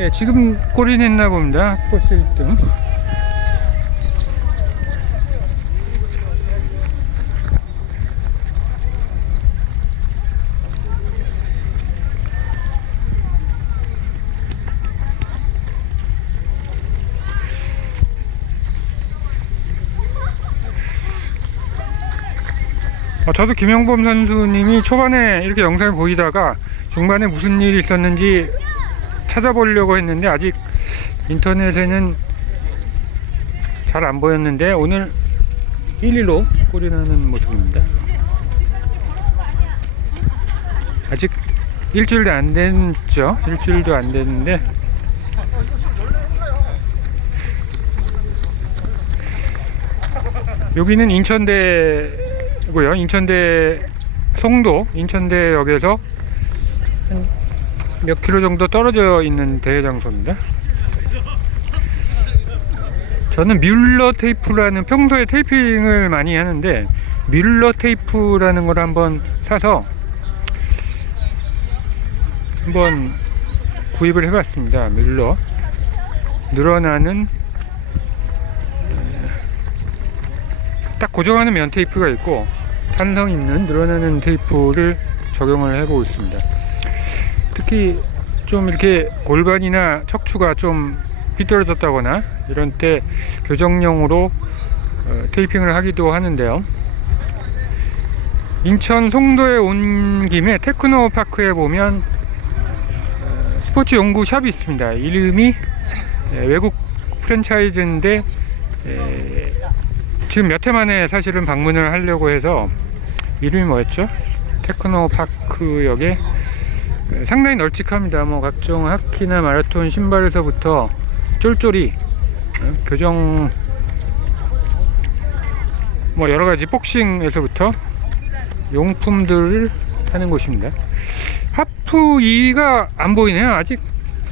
예, 지금 골이 냈나 봅니다. 버스 1등. 저도 김영범 선수님이 초반에 이렇게 영상을 보이다가 중반에 무슨 일이 있었는지 찾아보려고 했는데 아직 인터넷에는 잘 안 보였는데 오늘 1-1로 골이 나는 모습입니다. 아직 일주일도 안 됐죠. 일주일도 안 됐는데 여기는 인천대고요. 인천대 송도 인천대역에서 한 몇 킬로 정도 떨어져 있는 대회 장소입니다. 저는 뮬러 테이프라는, 평소에 테이핑을 많이 하는데 뮬러 테이프라는 걸 한번 사서 한번 구입을 해봤습니다. 뮬러 늘어나는 딱 고정하는 면 테이프가 있고 탄성 있는 늘어나는 테이프를 적용을 해보고 있습니다. 특히 좀 이렇게 골반이나 척추가 좀 삐뚤어졌다거나 이런 때 교정용으로 테이핑을 하기도 하는데요. 인천 송도에 온 김에 테크노파크에 보면 스포츠 연구 샵이 있습니다. 이름이 외국 프랜차이즈인데 지금 몇 해 만에 사실은 방문을 하려고 해서, 이름이 뭐였죠? 테크노파크역에 상당히 널찍합니다. 뭐 각종 하키나 마라톤 신발에서부터 쫄쫄이 교정, 뭐 여러가지 복싱에서부터 용품들을 하는 곳입니다. 하프 2위가 안 보이네요. 아직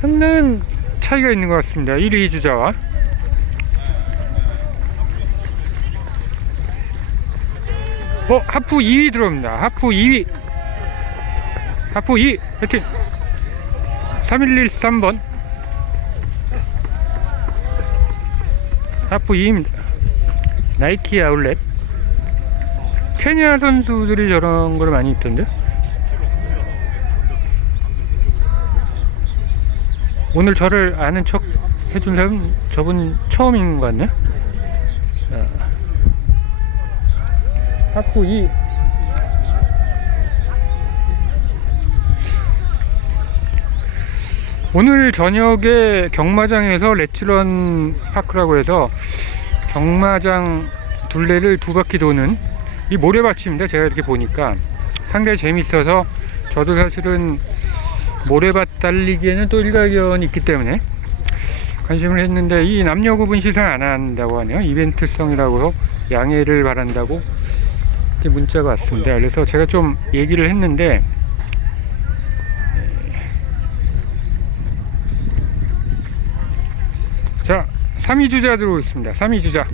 상당한 차이가 있는 것 같습니다. 1위 주자와. 하프 2위 들어옵니다. 하프 2위. 하프 2위 화이팅! 3113번 하프 2위입니다. 나이키 아울렛. 케냐 선수들이 저런 걸 많이 입던데. 오늘 저를 아는 척 해준 사람 저분 처음인 것 같네. 하프 2. 오늘 저녁에 경마장에서 레츠런 파크라고 해서 경마장 둘레를 두 바퀴 도는 이 모래밭입니다. 제가 이렇게 보니까 상당히 재밌어서 저도 사실은 모래밭 달리기에는 또 일가견이 있기 때문에 관심을 했는데, 이 남녀 구분 시상 안 한다고 하네요. 이벤트성이라고 양해를 바란다고 이렇게 문자가 왔습니다. 그래서 제가 좀 얘기를 했는데, 자, 3위 주자 들어오고 있습니다. 3위 주자.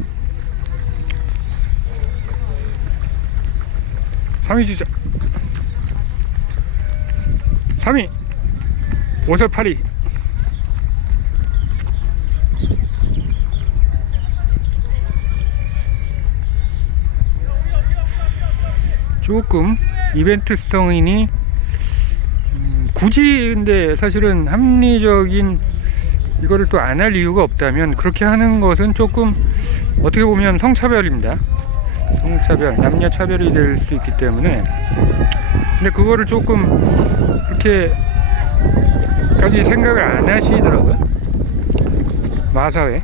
3위 주자. 3위. 5설 8위. 조금 이벤트성이니 굳이, 근데 사실은 합리적인 이거를 또 안 할 이유가 없다면 그렇게 하는 것은 조금 어떻게 보면 성차별입니다. 성차별, 남녀 차별이 될 수 있기 때문에. 근데 그거를 조금 그렇게까지 생각을 안 하시더라고요. 마사회.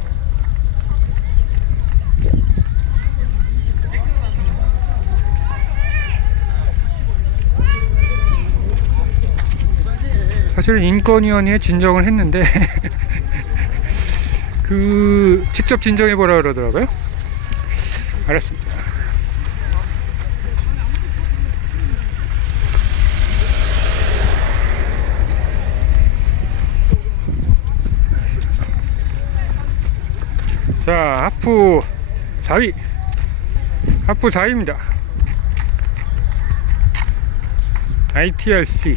사실은 인권위원회에 진정을 했는데 직접 진정해보라 그러더라고요. 알았습니다. 자, 하프 4위. 하프 4위입니다. ITRC.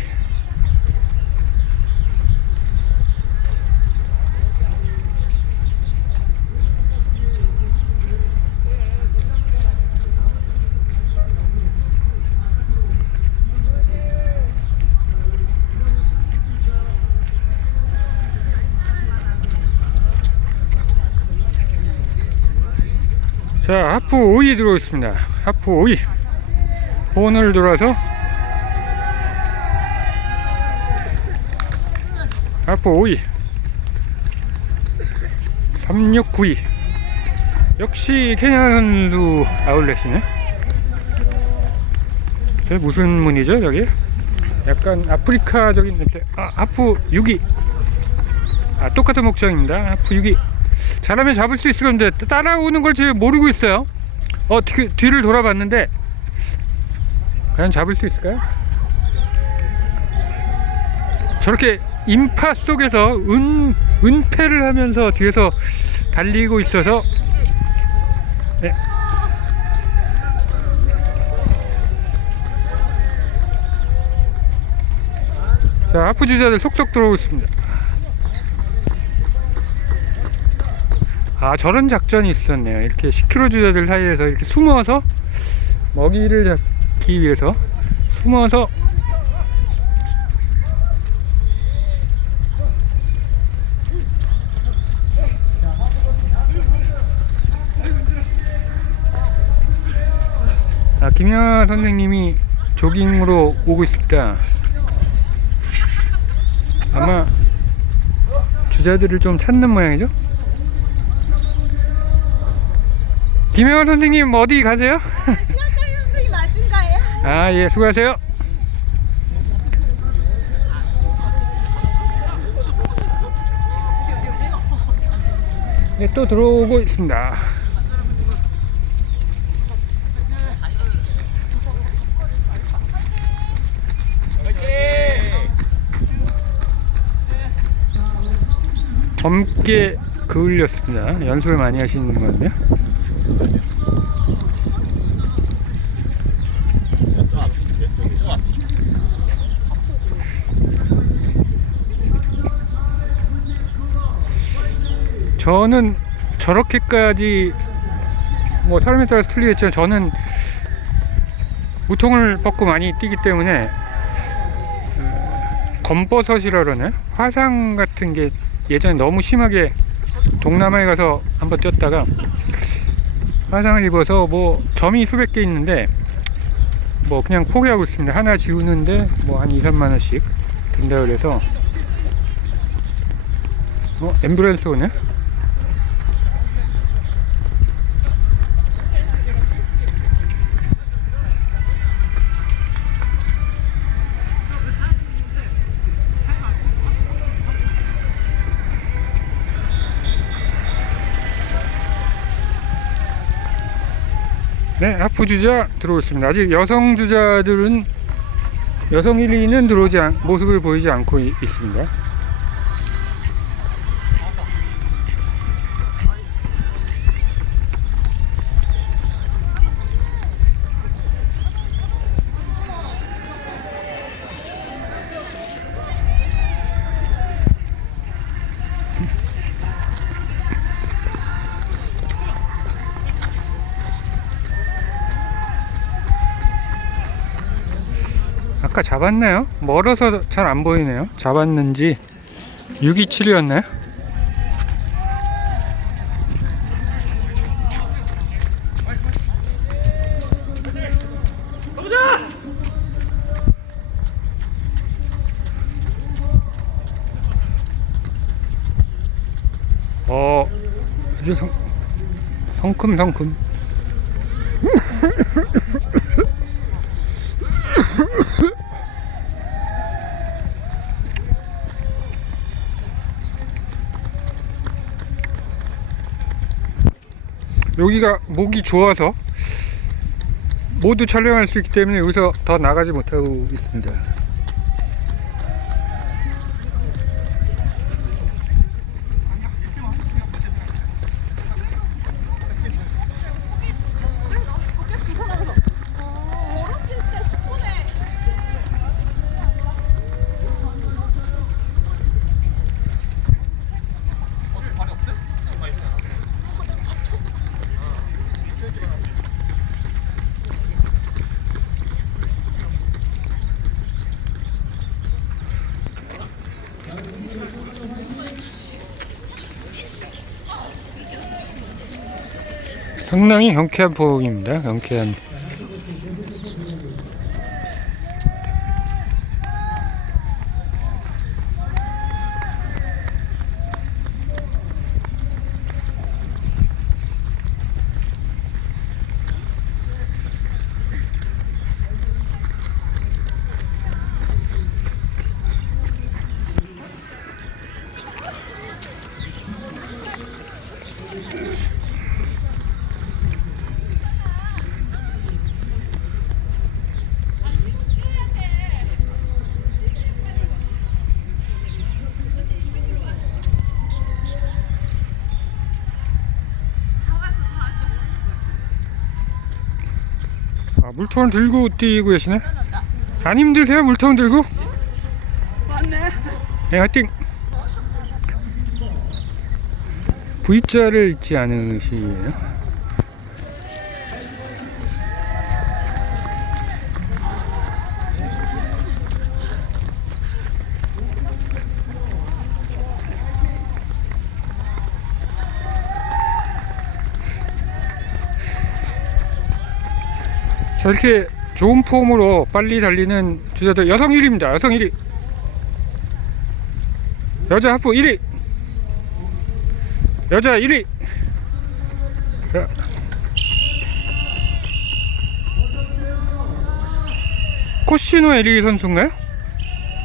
자, 하프 5위 들어오겠습니다. 하프 5위. 혼을 돌아서 하프 5위 369위. 역시 케냐 선수 아울렛이네. 저 무슨 문이죠 저기? 약간 아프리카적인 냄새. 아, 하프 6위. 아, 똑같은 목장입니다. 하프 6위. 잘하면 잡을 수 있을 건데 따라오는 걸 제가 모르고 있어요. 뒤를 돌아봤는데 과연 잡을 수 있을까요? 저렇게 인파 속에서 은폐를 하면서 뒤에서 달리고 있어서 네. 자, 하프 주자들 속속 들어오고 있습니다. 아, 저런 작전이 있었네요. 이렇게 10km 주자들 사이에서 이렇게 숨어서 먹이를 잡기 위해서 숨어서 김영하 선생님이 조깅으로 오고 있습니다. 아마 주자들을 좀 찾는 모양이죠? 김영하 선생님 어디 가세요? 선생님 맞은가요? 아, 예, 수고하세요. 네, 또 들어오고 있습니다. 검게 그을렸습니다. 연습을 많이 하시는 것 같네요. 저는 저렇게까지 뭐 사람에 따라서 틀리겠지만 저는 우통을 벗고 많이 뛰기 때문에 검버섯이라 그러나요? 화상 같은 게 예전에 너무 심하게 동남아에 가서 한번 뛰었다가 화상을 입어서 뭐 점이 수백 개 있는데 뭐 그냥 포기하고 있습니다. 하나 지우는데 뭐 한 2~3만원씩 든다 그래서 앰뷸런스 오네? 네, 하프 주자 들어오겠습니다. 아직 여성 주자들은 여성 1위는 모습을 보이지 않고 있습니다. 아까 잡았나요? 멀어서 잘 안 보이네요. 잡았는지 627이었나요? 아주 성큼성큼. 여기가 목이 좋아서 모두 촬영할 수 있기 때문에 여기서 더 나가지 못하고 있습니다. 상당히 경쾌한 포옹입니다. 경쾌한. 아, 물통 들고 뛰고 계시네? 안 힘드세요? 물통 들고? 맞네. 네, 화이팅! V자를 잊지 않으시네요. 자, 이렇게 좋은 폼으로 빨리 달리는 주자들 여성 1위입니다. 여성 1위. 여자 하프 1위. 여자 1위. 자. 코시노 에리 선수인가요?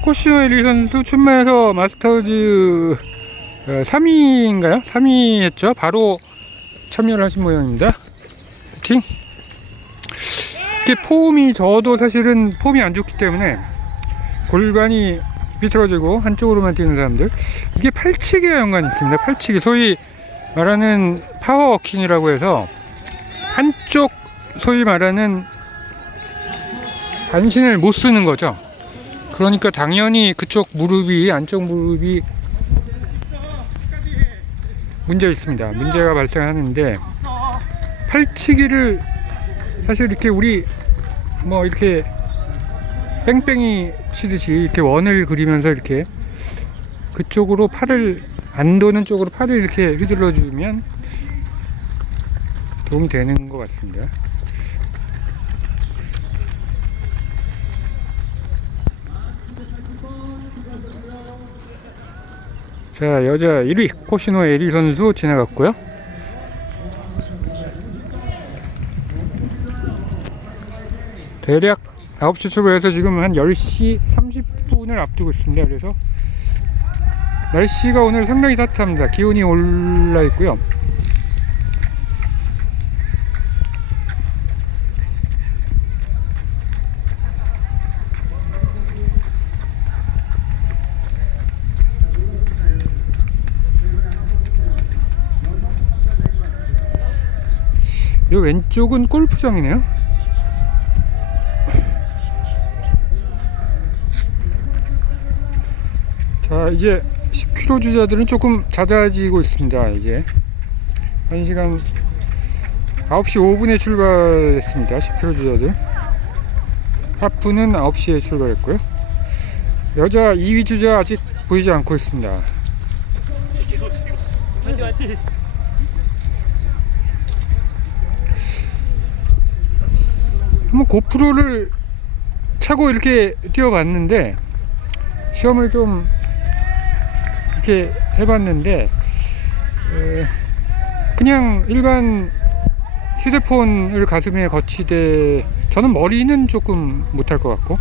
코시노 에리 선수 춘마에서 마스터즈 3위인가요? 3위 했죠. 바로 참여를 하신 모양입니다. 파이팅! 이렇게 폼이, 저도 사실은 폼이 안 좋기 때문에 골반이 비틀어지고 한쪽으로만 뛰는 사람들, 이게 팔치기와 연관이 있습니다. 팔치기, 소위 말하는 파워워킹이라고 해서 한쪽, 소위 말하는 반신을 못 쓰는 거죠. 그러니까 당연히 그쪽 무릎이, 안쪽 무릎이 문제 있습니다. 문제가 발생하는데, 팔치기를 사실 이렇게 우리 뭐 이렇게 뺑뺑이 치듯이 이렇게 원을 그리면서 이렇게 그쪽으로 팔을, 안 도는 쪽으로 팔을 이렇게 휘둘러 주면 도움이 되는 것 같습니다. 자, 여자 1위 코시노 에리 선수 지나갔고요. 대략 9시 출발해서 지금 한 10시 30분을 앞두고 있습니다. 그래서 날씨가 오늘 상당히 따뜻합니다. 기온이 올라 있고요. 이 왼쪽은 골프장이네요. 자, 이제 10km 주자들은 조금 잦아지고 있습니다. 이제 1시간 9시 5분에 출발했습니다. 10km 주자들. 하프는 9시에 출발했고요. 여자 2위 주자 아직 보이지 않고 있습니다. 한번 고프로를 차고 이렇게 뛰어봤는데, 시험을 좀 이렇게 해봤는데, 그냥 일반 휴대폰을 가슴에 거치되, 저는 머리는 조금 못할 것 같고,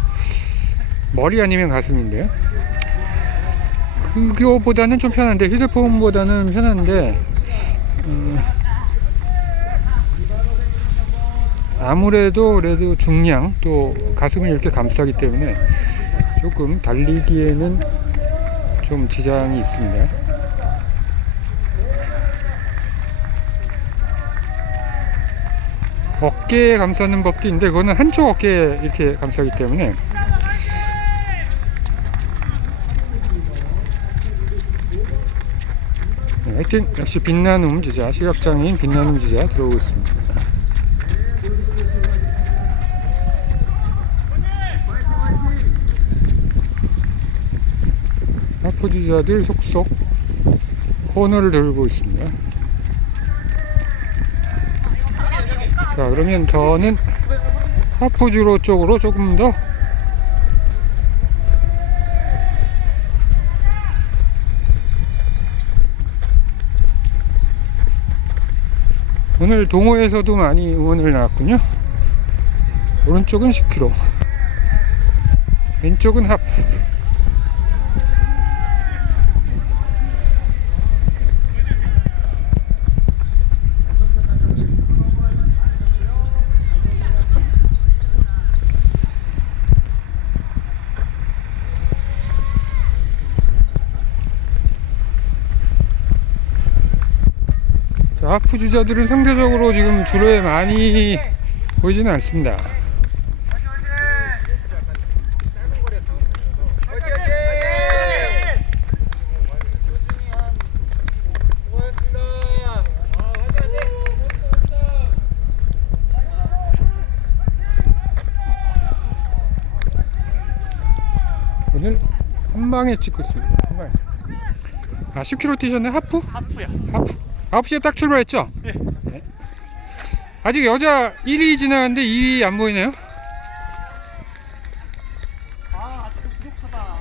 머리 아니면 가슴인데요. 그거보다는 좀 편한데, 휴대폰보다는 편한데, 아무래도 그래도 중량, 또 가슴을 이렇게 감싸기 때문에 조금 달리기에는 좀 지장이 있습니다. 어깨에 감싸는 법도 있는데, 그거는 한쪽 어깨에 이렇게 감싸기 때문에 네, 하여튼 역시 빛나눔 주자, 시각장애인 빛나눔 주자 들어오고 있습니다. 하프 주자들 속속 코너를 돌고 있습니다. 자, 그러면 저는 하프주로 쪽으로 조금 더 오늘 동호회에서도 많이 응원을 나왔군요. 오른쪽은 10km, 왼쪽은 하프. 자, 하프 주자들은 상대적으로 지금 주로에 많이 보이지는 않습니다. 오늘 한 방에 찍고 있습니다. 한 방에. 아, 10km 뛰셨네. 하프? 하프야. 하프. 9시에 딱 출발했죠? 네. 네. 아직 여자 1위 지나갔는데 2위 안 보이네요. 아, 아직 부족하다.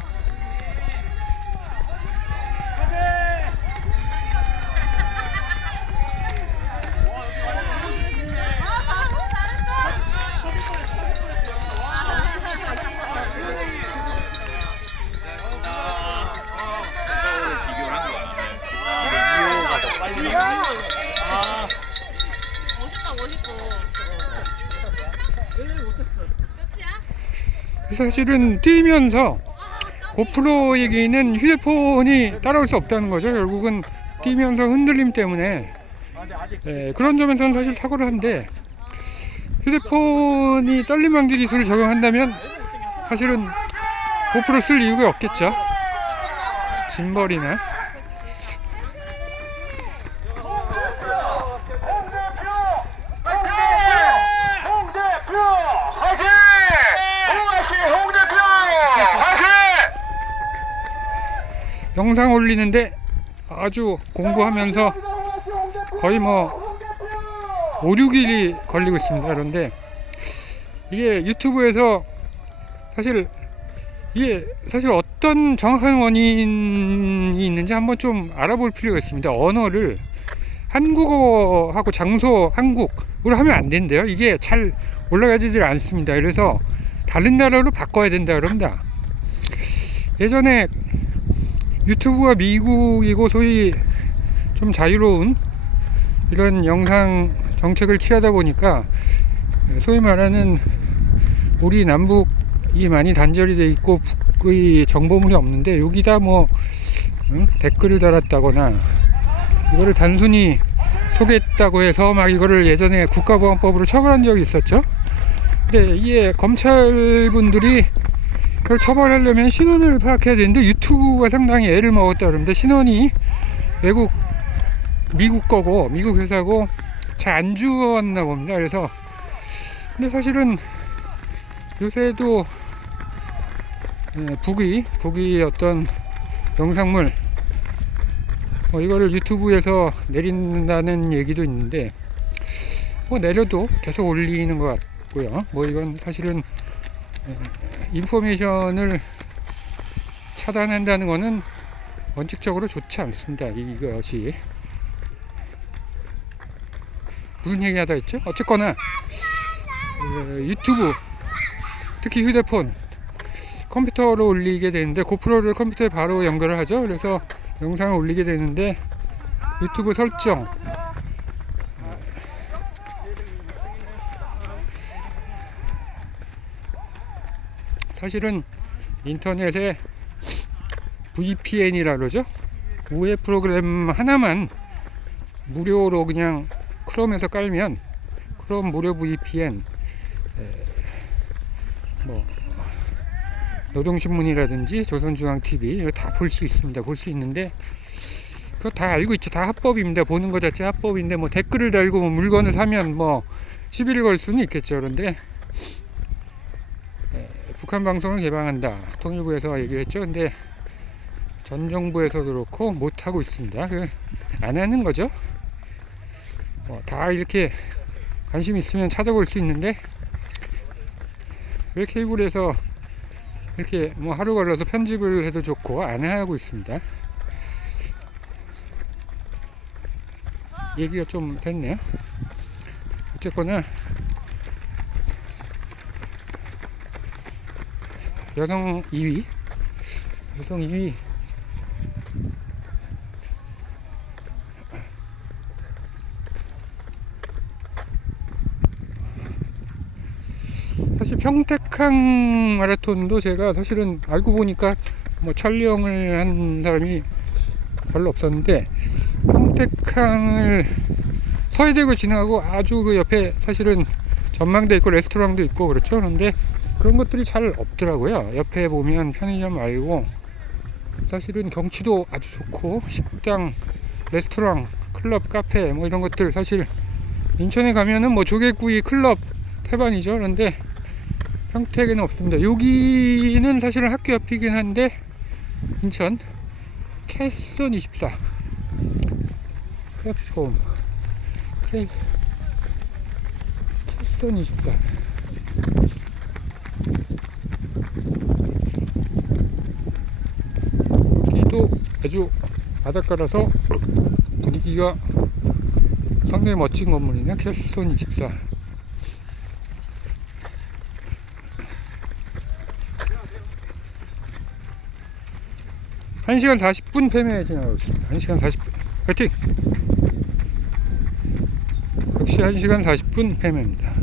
사실은 뛰면서 고프로 얘기는 휴대폰이 따라올 수 없다는 거죠. 결국은 뛰면서 흔들림 때문에 그런 점에서는 사실 탁월한데, 휴대폰이 떨림 방지 기술을 적용한다면 사실은 고프로 쓸 이유가 없겠죠. 짐벌이나. 영상 올리는데 아주 공부하면서 거의 뭐 5, 6일이 걸리고 있습니다. 그런데 이게 유튜브에서 이게 사실 어떤 정확한 원인이 있는지 한번 좀 알아볼 필요가 있습니다. 언어를 한국어하고 장소 한국으로 하면 안 된대요. 이게 잘 올라가지질 않습니다. 그래서 다른 나라로 바꿔야 된다 그럽니다. 예전에 유튜브가 미국이고 소위 좀 자유로운 이런 영상 정책을 취하다 보니까 소위 말하는 우리 남북이 많이 단절이 돼 있고 북의 정보물이 없는데, 여기다 뭐 댓글을 달았다거나 이거를 단순히 소개했다고 해서 막 이거를 예전에 국가보안법으로 처벌한 적이 있었죠. 근데 이게 검찰분들이 그걸 처벌하려면 신원을 파악해야 되는데, 유튜브가 상당히 애를 먹었다 그러는데, 신원이 미국 거고 미국 회사고 잘 안 주었나 봅니다. 그래서 근데 요새도 북의 어떤 영상물 이거를 유튜브에서 내린다는 얘기도 있는데, 뭐 내려도 계속 올리는 것 같고요. 뭐 이건 사실은 인포메이션을 차단한다는 것은 원칙적으로 좋지 않습니다. 이것이 무슨 얘기 하다 했죠? 어쨌거나 유튜브, 특히 휴대폰, 컴퓨터로 올리게 되는데, 고프로를 컴퓨터에 바로 연결을 하죠. 그래서 영상을 올리게 되는데, 유튜브 설정, 사실은 인터넷에 VPN이라 그러죠. 우회 프로그램 하나만 무료로 그냥 크롬에서 깔면, 크롬 무료 VPN, 뭐 노동신문이라든지 조선중앙TV 이거 다 볼 수 있습니다. 볼 수 있는데 그거 다 알고 있죠. 다 합법입니다. 보는 것 자체 합법인데, 뭐 댓글을 달고 뭐 물건을 사면 뭐 시비를 걸 수는 있겠죠. 그런데 북한 방송을 개방한다, 통일부에서 얘기했죠. 근데 전 정부에서도 그렇고 못하고 있습니다. 안 하는 거죠. 다 이렇게 관심 있으면 찾아볼 수 있는데 왜 케이블에서 이렇게 뭐 하루 걸러서 편집을 해도 좋고 안 하고 있습니다. 얘기가 좀 됐네요. 어쨌거나 여성 2위 사실 평택항 마라톤도 제가 사실은 알고 보니까 뭐 촬영을 한 사람이 별로 없었는데, 평택항을 서해대교 지나고 아주 그 옆에 사실은 전망대 있고 레스토랑도 있고 그렇죠. 그런데 그런 것들이 잘 없더라고요. 옆에 보면 편의점 말고 사실은 경치도 아주 좋고 식당, 레스토랑, 클럽, 카페 뭐 이런 것들, 사실 인천에 가면은 뭐 조개구이 클럽 태반이죠. 그런데 평택에는 없습니다. 여기는 사실은 학교 옆이긴 한데 인천 캐선 24 플랫폼 캐선 24 여기도 아주 바닷가라서 분위기가 상당히 멋진 건물이네. 캐선 24. 1시간 40분 패매에 지나가고 있습니다. 1시간 40분. 화이팅! 역시 1시간 40분 패매입니다.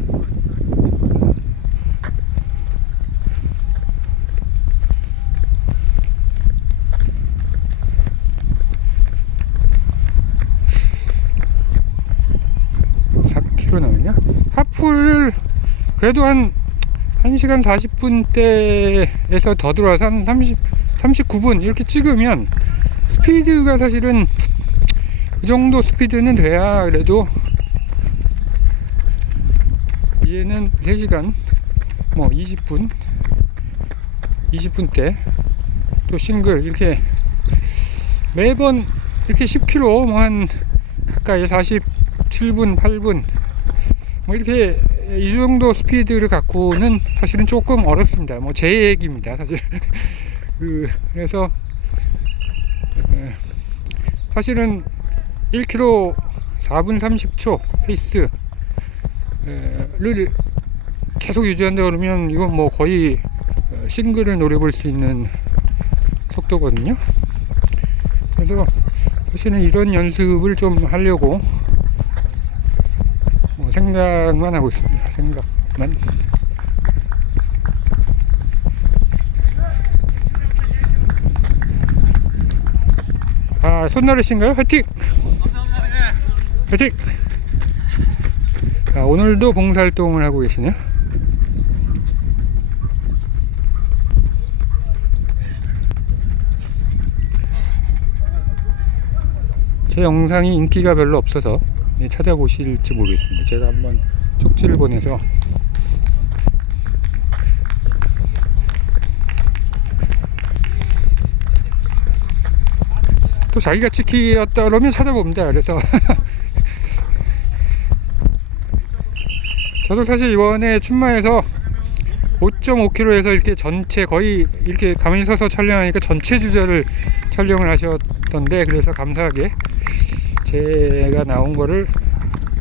남았냐? 하풀 그래도 한 1시간 40분대에서 더 들어와서 한 39분 이렇게 찍으면 스피드가 사실은 그 정도 스피드는 돼야 그래도 얘는 3시간 뭐 20분대 또 싱글 이렇게 매번 이렇게 10km 뭐 한 가까이 47분 8분 뭐 이렇게 이 정도 스피드를 갖고는 사실은 조금 어렵습니다. 뭐 제 얘기입니다 사실. 그래서 사실은 1km 4분 30초 페이스를 계속 유지한다 그러면 이건 뭐 거의 싱글을 노려볼 수 있는 속도거든요. 그래서 사실은 이런 연습을 좀 하려고 뭐 생각만 하고 있습니다. 생각만. 아, 손나르신가요? 화이팅! 화이팅! 아, 오늘도 봉사활동을 하고 계시네요. 제 영상이 인기가 별로 없어서 찾아보실지 모르겠습니다. 제가 한번 쪽지를 보내서 또 자기가 찍히었다 그러면 찾아봅니다. 그래서 저도 사실 이번에 춘마에서 5.5km에서 이렇게 전체 거의 이렇게 가만히 서서 촬영하니까 전체 주제를 촬영을 하셨던데, 그래서 감사하게 제가 나온 거를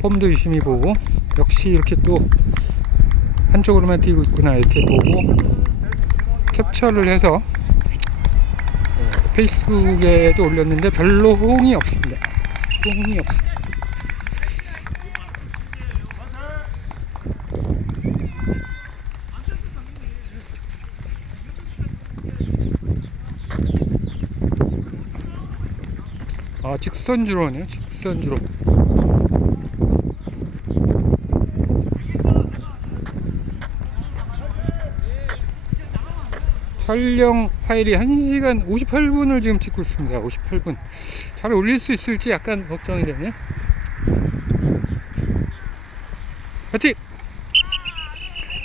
폼도 유심히 보고 역시 이렇게 또 한쪽으로만 뛰고 있구나 이렇게 보고 캡처를 해서 페이스북에도 올렸는데 별로 호응이 없습니다. 호응이 없습니다. 아, 직선주로네요. 직선주로. 촬영 파일이 1시간 58분을 지금 찍고 있습니다. 58분. 잘 올릴 수 있을지 약간 걱정이 되네요. 파이팅!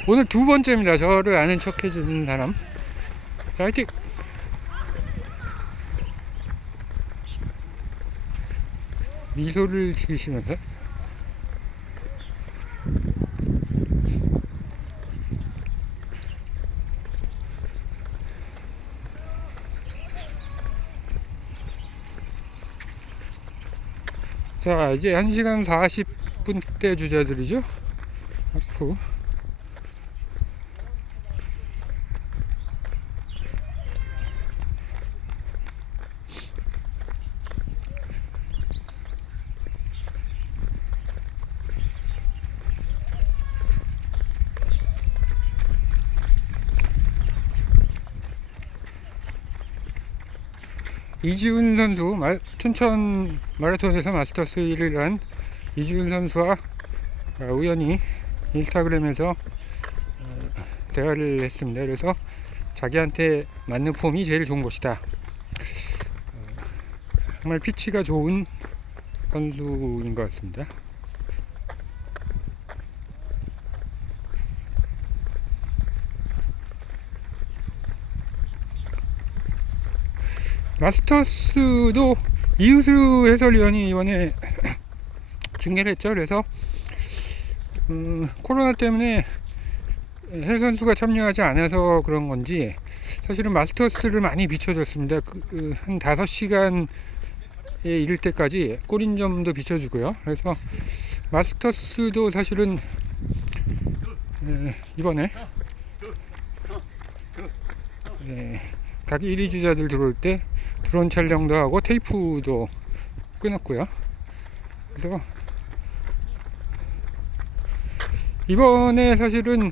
오늘 2번째입니다. 저를 아는 척 해주는 사람. 자, 파이팅! 미소를 지으시면서 자, 이제 1시간 40분대 주자들이죠. 하프. 이지훈 선수, 춘천 마라톤에서 마스터스 1위를 한 이지훈 선수와 우연히 인스타그램에서 대화를 했습니다. 그래서 자기한테 맞는 폼이 제일 좋은 것이다. 정말 피치가 좋은 선수인 것 같습니다. 마스터스도 이우수 해설위원이 이번에 중계를 했죠. 그래서 코로나 때문에 해 선수가 참여하지 않아서 그런 건지 사실은 마스터스를 많이 비춰줬습니다. 한 5시간에 이를 때까지 골인점도 비춰주고요. 그래서 마스터스도 사실은 이번에 각 1위 주자들 들어올 때 드론 촬영도 하고 테이프도 끊었고요. 그래서 이번에 사실은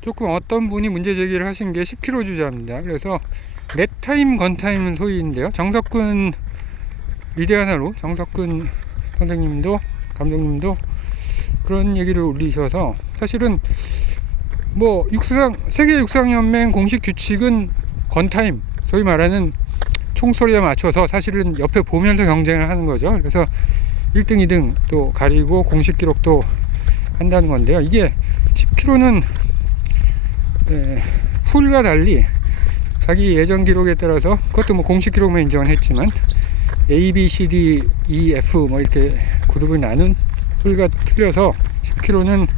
조금 어떤 분이 문제 제기를 하신 게 10km 주자입니다. 그래서 넷타임 건타임 소위인데요. 정석근 위대한 하루 정석근 선생님도 감독님도 그런 얘기를 올리셔서 사실은 뭐 세계 육상연맹 공식 규칙은 건타임, 소위 말하는 총소리에 맞춰서 사실은 옆에 보면서 경쟁을 하는 거죠. 그래서 1등, 2등 또 가리고 공식 기록도 한다는 건데요. 이게 10km는 풀과 달리 자기 예전 기록에 따라서 그것도 뭐 공식 기록만 인정은 했지만 A, B, C, D, E, F 뭐 이렇게 그룹을 나눈 풀과 틀려서 10km는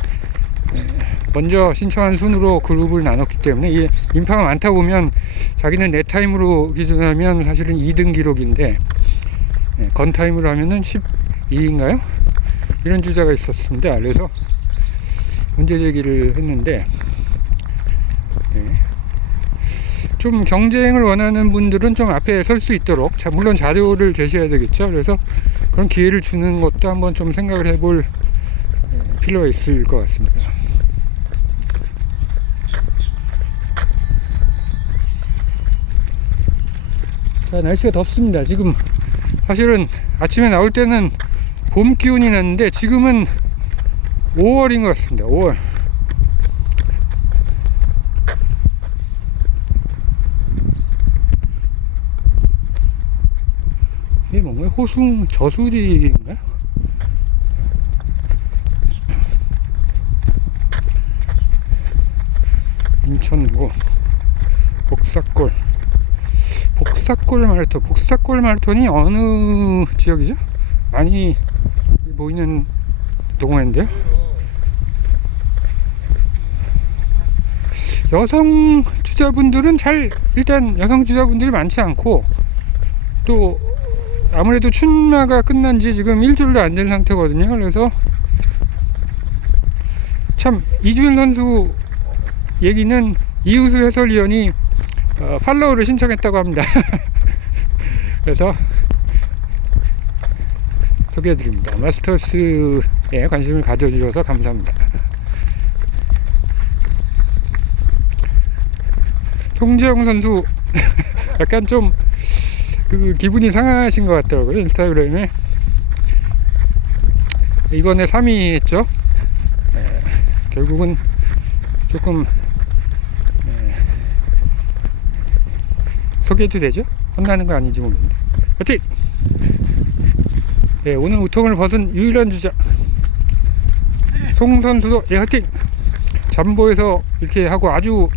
먼저 신청한 순으로 그룹을 나눴기 때문에 이 인파가 많다 보면 자기는 내 타임으로 기준하면 사실은 2등 기록인데 건타임으로 하면은 12인가요? 이런 주자가 있었습니다. 그래서 문제 제기를 했는데 좀 경쟁을 원하는 분들은 좀 앞에 설 수 있도록 물론 자료를 제시해야 되겠죠. 그래서 그런 기회를 주는 것도 한번 좀 생각을 해볼 필요가 있을 것 같습니다. 자, 날씨가 덥습니다. 지금 사실은 아침에 나올 때는 봄 기운이 났는데 지금은 5월인 것 같습니다. 5월. 이게 뭔가요? 호숭 저수지인가요? 인천고 복사골 마라톤이 어느 지역이죠? 많이 보이는 동호회인데요. 여성 주자분들은 일단 여성 주자분들이 많지 않고 또 아무래도 춘마가 끝난 지 지금 일주일도 안 된 상태거든요. 그래서 참 이주연 선수 얘기는 이우수 해설위원이 팔로우를 신청했다고 합니다. 그래서 소개해드립니다. 마스터스에 관심을 가져주셔서 감사합니다. 송재영 선수 약간 좀 기분이 상하신 것 같더라고요. 인스타그램에 이번에 3위 했죠. 결국은 조금 소개해도 되죠? 혼나는 거 아닌지 모르겠는데 화이팅! 오늘 우통을 벗은 유일한 주자 송 선수도 화이팅! 잠보에서 이렇게 하고 아주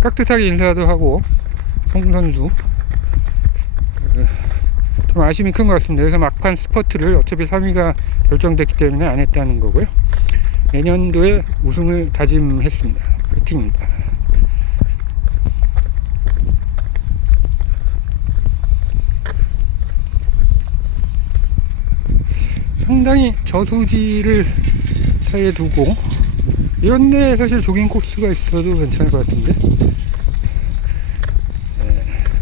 깍듯하게 인사도 하고 송 선수 좀 아쉬움이 큰 것 같습니다. 그래서 막판 스퍼트를 어차피 3위가 결정됐기 때문에 안 했다는 거고요. 내년도에 우승을 다짐했습니다. 화이팅입니다. 상당히 저수지를 사이에 두고 이런데 사실 조깅 코스가 있어도 괜찮을 것 같은데,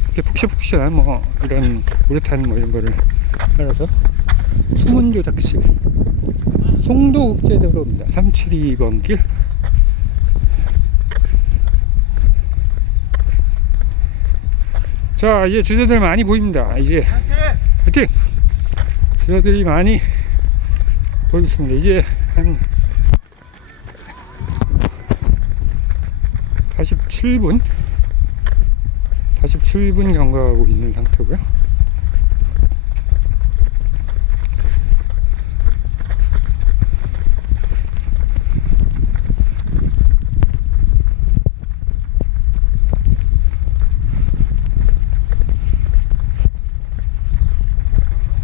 이렇게 푹신푹신한 뭐 이런 우레탄 뭐 이런 거를 따라서 수문조 작실 송도국제도로입니다. 372번 길. 자, 이제 주저들 많이 보입니다. 이제 화이팅! 주저들이 많이 보이겠습니다. 이제 한 47분 경과하고 있는 상태고요.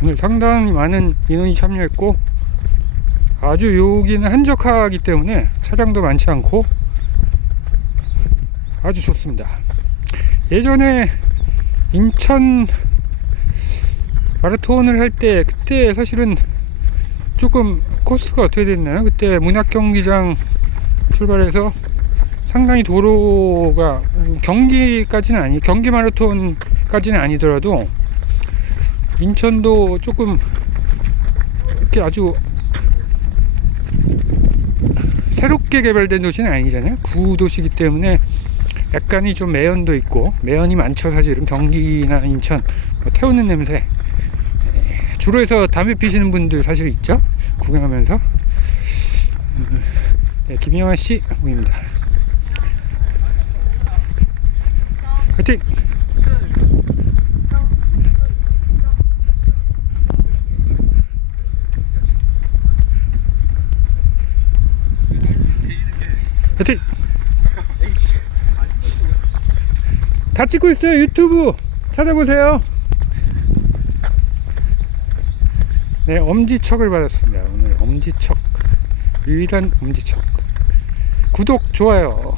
오늘 상당히 많은 인원이 참여했고, 아주 여기는 한적하기 때문에 차량도 많지 않고 아주 좋습니다. 예전에 인천 마라톤을 할 때, 그때 사실은 조금 코스가 어떻게 됐나요? 그때 문학경기장 출발해서 상당히 도로가 경기까지는 경기 마라톤까지는 아니더라도 인천도 조금 이렇게 아주 새롭게 개발된 도시는 아니잖아요. 구도시이기 때문에 약간이 좀 매연도 있고, 매연이 많죠. 사실은 경기나 인천 뭐 태우는 냄새, 주로 해서 담배 피시는 분들 사실 있죠, 구경하면서. 네, 김영환씨 보입니다. 화이팅! 화이팅! 다 찍고 있어요. 유튜브 찾아보세요. 네, 엄지척을 받았습니다. 오늘 엄지척, 유일한 엄지척. 구독, 좋아요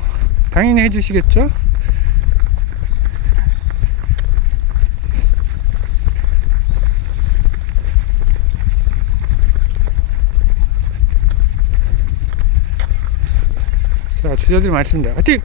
당연히 해주시겠죠? 자, 주저들 많습니다. 화이팅!